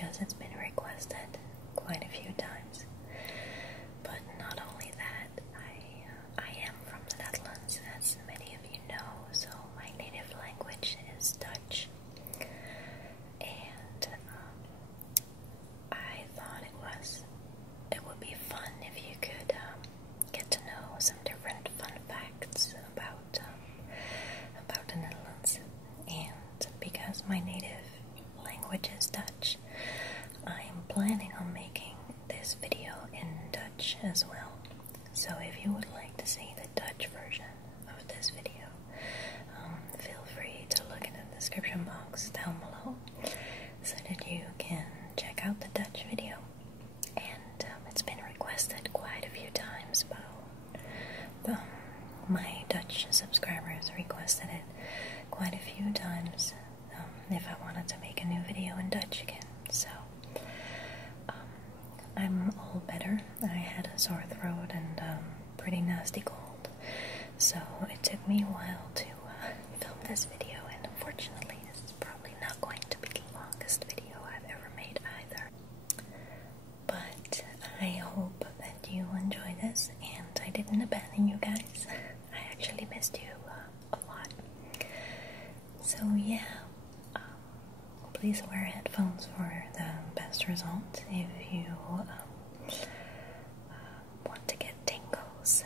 because it's been requested quite a few times. But not only that, I am from the Netherlands, as many of you know, so my native language is Dutch. And I thought it would be fun if you could get to know some different fun facts about the Netherlands. And because my native language is Dutch, I'm planning on making this video in Dutch as well. So if you would like to see the Dutch version of this video, feel free to look in the description box down below so that you can check out the Dutch video. And it's been requested quite a few times. My Dutch subscribers requested it quite a few times if I wanted to make a new video in Dutch again. So I'm all better. I had a sore throat and pretty nasty cold, so it took me a while to film this video, and unfortunately this is probably not going to be the longest video I've ever made either. But I hope that you enjoy this, and I didn't abandon you guys. I actually missed you a lot. So yeah, please wear headphones for the best result if you want to get tingles.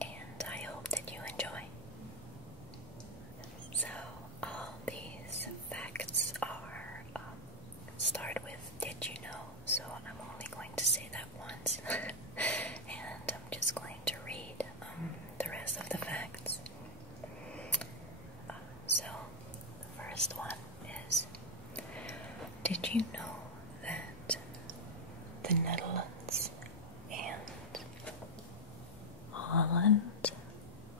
And I hope that you enjoy. So all these facts are start with "did you know?" So I'm only going to say that once, and I'm just going to read the rest of the facts. So the first one is, did you know that the Netherlands and Holland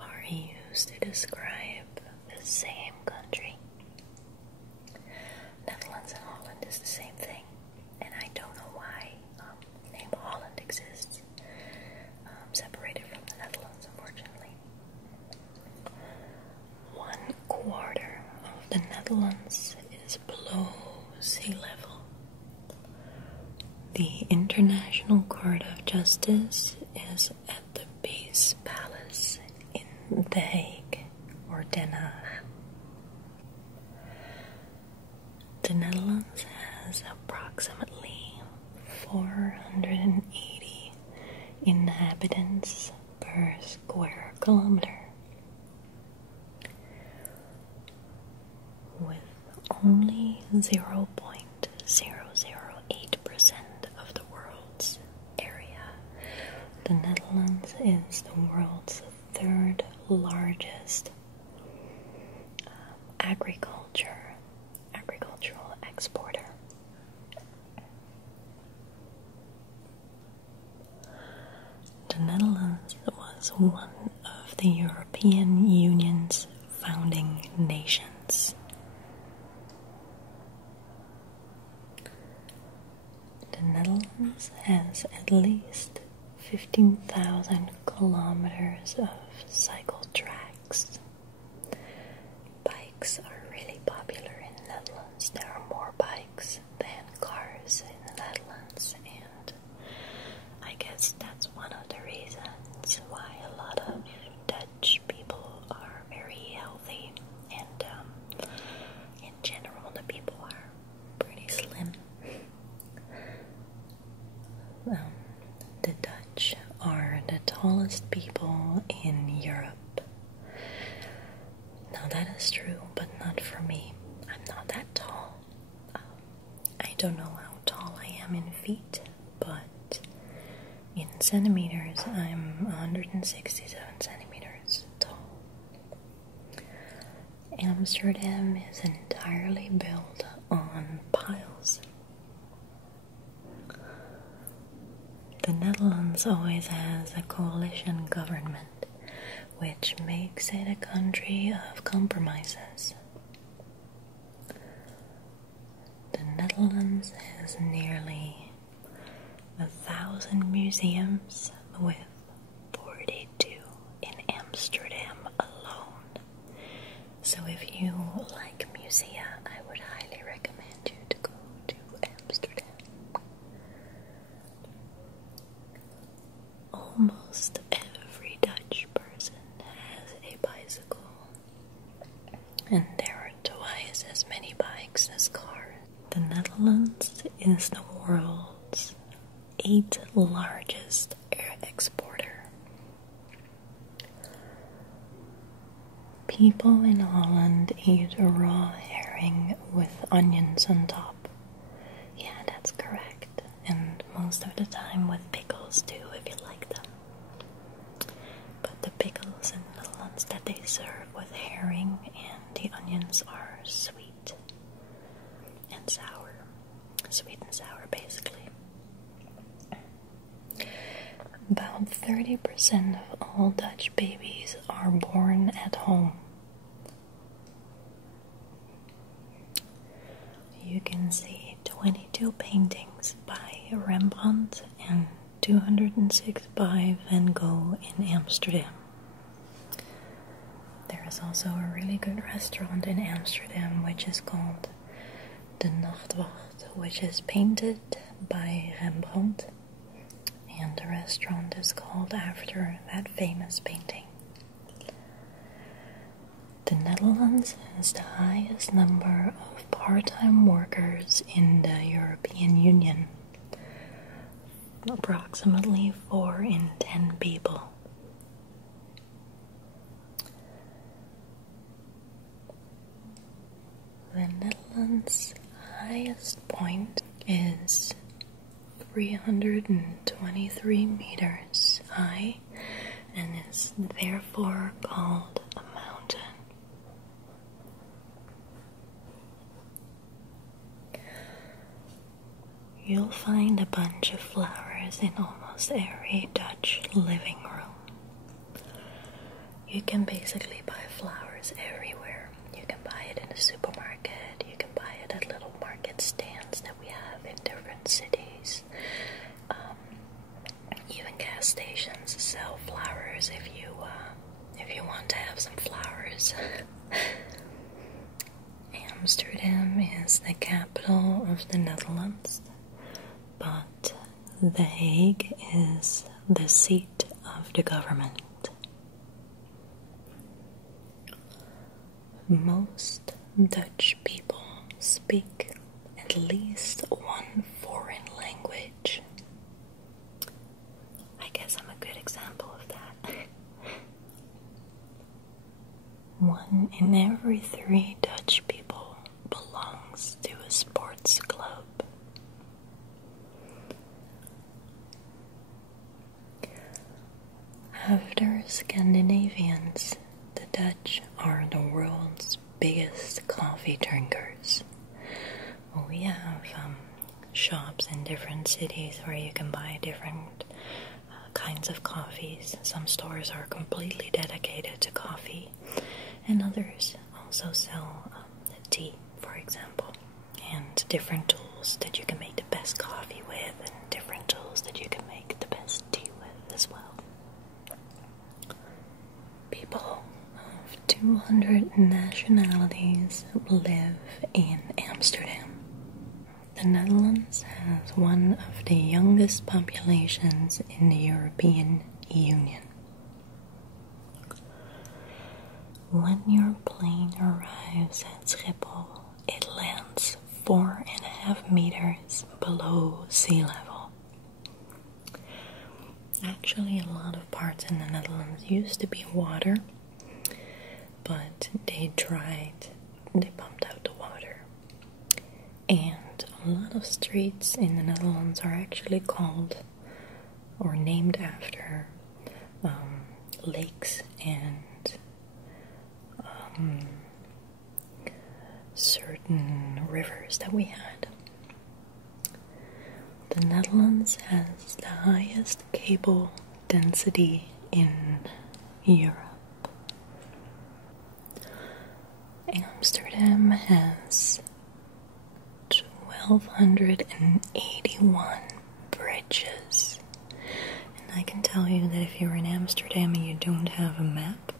are used to describe the same country? Netherlands and Holland is the same thing, and I don't know why the name Holland exists, separated from the Netherlands, unfortunately. 1/4 of the Netherlands is below sea level. The International Court of Justice is at the Peace Palace in The Hague, or Den Haag. The Netherlands has approximately 480 inhabitants per square kilometer, with only 0.008% of the world's area. The Netherlands is the world's third largest agricultural exporter. The Netherlands was one of the European Union's founding nations. The Netherlands has at least 15,000 kilometers of cycle tracks. Bikes are really popular in the Netherlands. There are more bikes than cars in the Netherlands, and I guess that's one of the reasons why a lot of Dutch people are very healthy, and in general the people are pretty slim. The Dutch are the tallest people in Europe. Now that is true, but not for me. I'm not that tall. I don't know how tall I am in feet, but in centimeters, I'm 167 centimeters tall. Amsterdam is entirely built on piles. The Netherlands always has a coalition government, which makes it a country of compromises. The Netherlands has nearly 1,000 museums, with 42 in Amsterdam alone. So if you like musea, I would highly recommend you to go to is the world's 8th largest exporter. People in Holland eat raw herring with onions on top. Yeah, that's correct. And most of the time with pickles too, if you like them. But the pickles in the Netherlands that they serve with herring and the onions are sweet and sour. Sweet and sour, basically. About 30% of all Dutch babies are born at home. You can see 22 paintings by Rembrandt and 206 by Van Gogh in Amsterdam. There is also a really good restaurant in Amsterdam which is called The Nachtwacht, which is painted by Rembrandt, and the restaurant is called after that famous painting. The Netherlands has the highest number of part-time workers in the European Union. Approximately 4 in 10 people. The Netherlands' highest point is 323 meters high and is therefore called a mountain. You'll find a bunch of flowers in almost every Dutch living room. You can basically buy flowers everywhere. You can buy it in the supermarket, you can buy it at little market stands that we have in different cities. Even gas stations sell flowers if you want to have some flowers. Amsterdam is the capital of the Netherlands, but The Hague is the seat of the government. Most Dutch people speak at least one foreign language. I guess I'm a good example of that. 1 in every 3 Dutch people belongs to a sports club. After Scandinavians, the Dutch are the world's biggest coffee drinkers. We have shops in different cities where you can buy different kinds of coffees. Some stores are completely dedicated to coffee, and others also sell tea, for example, and different tools that you can make the best coffee with, and different tools that you can make the best tea with as well. People of 200 nationalities live in Amsterdam. The Netherlands has one of the youngest populations in the European Union. When your plane arrives at Schiphol, it lands 4.5 meters below sea level. Actually, a lot of parts in the Netherlands used to be water, but they pumped out the water. And a lot of streets in the Netherlands are actually called or named after lakes and certain rivers that we had. The Netherlands has the highest cable density in Europe. Amsterdam has 1,281 bridges. And I can tell you that if you're in Amsterdam and you don't have a map,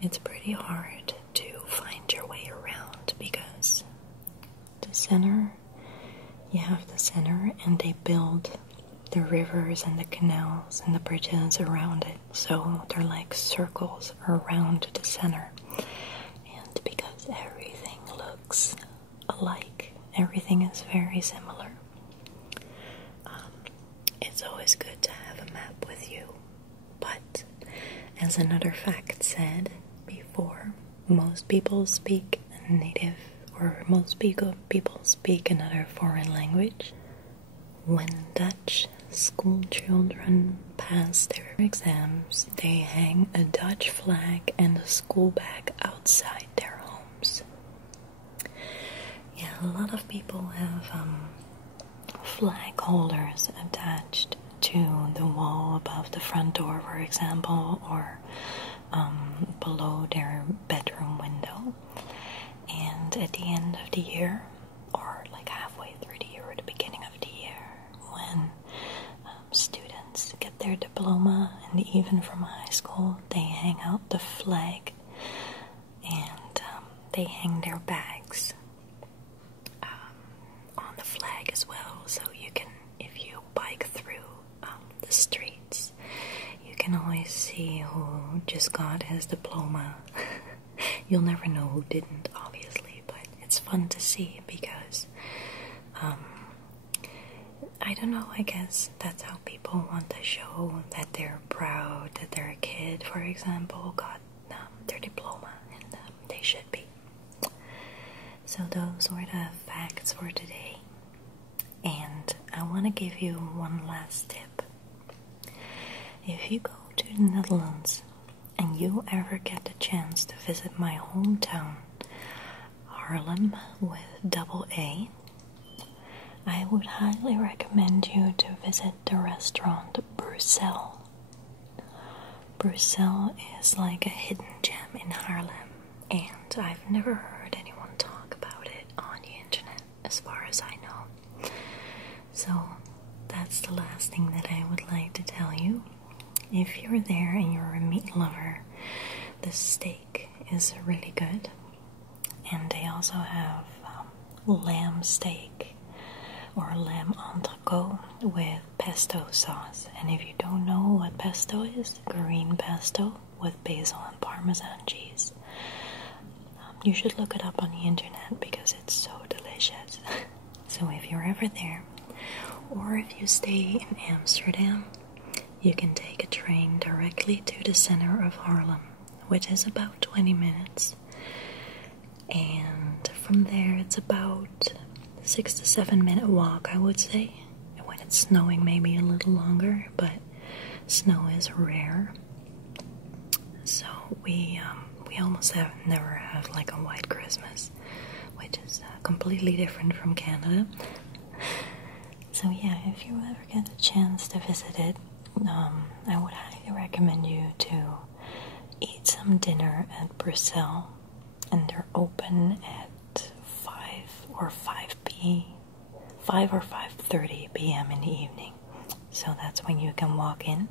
it's pretty hard to find your way around, because you have the center, and they build the rivers and the canals and the bridges around it, so they're like circles around the center. And because everything looks alike, everything is very similar, it's always good to have a map with you. But, as another fact said before, most people speak native, or most people speak another foreign language. When Dutch school children pass their exams, they hang a Dutch flag and a school bag outside their homes. Yeah, a lot of people have flag holders attached to the wall above the front door, for example, or below their bedroom window. And at the end of the year, or like halfway through the year or the beginning of the year, when students get their diploma, and even from high school, they hang out the flag, and they hang their bags on the flag as well. So you can, if you bike through the streets, you can always see who just got his diploma. You'll never know who didn't, obviously, but it's fun to see because, I don't know, I guess that's how people want to show that they're proud that their kid, for example, got their diploma, and they should be. So those were the facts for today, and I want to give you one last tip. If you go to the Netherlands, and you ever get the chance to visit my hometown, Haarlem with double A, I would highly recommend you to visit the restaurant Brussels. Brussels is like a hidden gem in Haarlem, and I've never heard anyone talk about it on the internet, as far as I know. So that's the last thing that I would like to tell you. If you're there and you're a meat lover, the steak is really good. And they also have lamb steak or lamb entrecôte with pesto sauce. And if you don't know what pesto is, green pesto with basil and Parmesan cheese. You should look it up on the internet because it's so delicious. So if you're ever there, or if you stay in Amsterdam, you can take a train directly to the center of Haarlem, which is about 20 minutes. And from there, it's about 6 to 7 minute walk, I would say. When it's snowing, maybe a little longer, but snow is rare. So we almost never have like a white Christmas, which is completely different from Canada. So yeah, if you ever get a chance to visit it, I would highly recommend you to eat some dinner at Brussels, and they're open at 5 or 5:30 p.m. in the evening. So that's when you can walk in.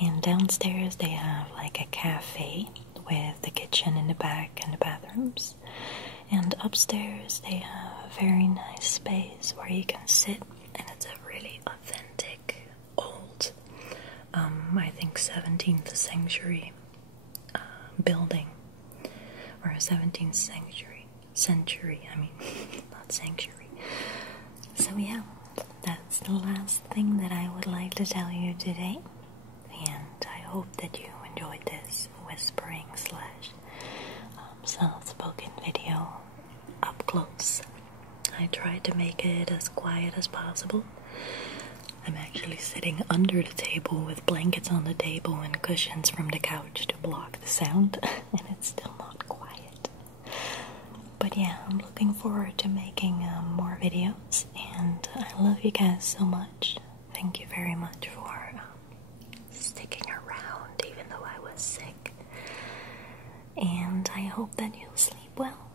And downstairs they have like a cafe with the kitchen in the back and the bathrooms. And upstairs they have a very nice space where you can sit, and it's a really authentic old, I think 17th century building, or a 17th century, I mean, not sanctuary. So yeah, that's the last thing that I would like to tell you today, and I hope that you enjoyed this whispering / soft-spoken video up close. I tried to make it as quiet as possible. I'm actually sitting under the table with blankets on the table and cushions from the couch to block the sound, and it's still not quiet. But yeah, I'm looking forward to making more videos, and I love you guys so much. Thank you very much for sticking around even though I was sick. And I hope that you'll sleep well.